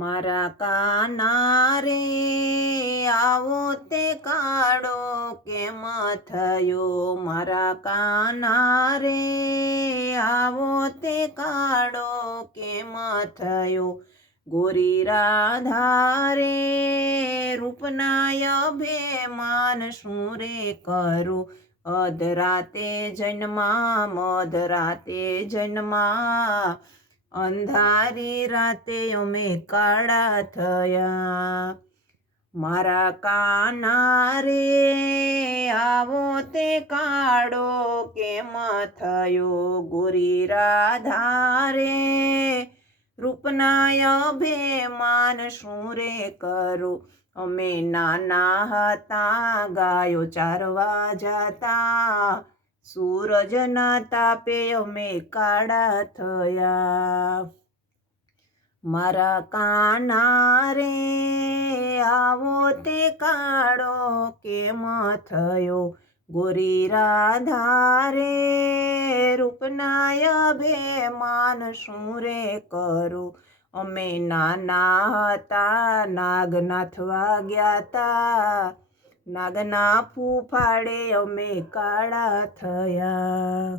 મારા કાના રે આવો તે કાળો કેમ થયો, મારા કાના રે આવો તે કાળો કેમ થયો, ગોરી રાધા રે રૂપનાય અભિમાન શું રે કરું, અધરાતે જન્મા મધરાતે જન્મા, અંધારી રાતે અમે કાળા થયા, મારા કાના રે આવો તે કાળો કેમ થયો, ગોરી રાધા રે રૂપના અભિમાન શું રે કરું, અમે નાના હતા ગાયો ચારવા જાતા, સૂરજના તાપે અમે કાળા થયા, મારા કાના રે આવો તે કાળો કેમ થયો, ગોરી રાધા રે રૂપના અભિમાન શું રે કરું, અમે નાના હતા નાગ નાથવા ગયા તા, નાગના ફૂફાડે અમે કાળા થયા.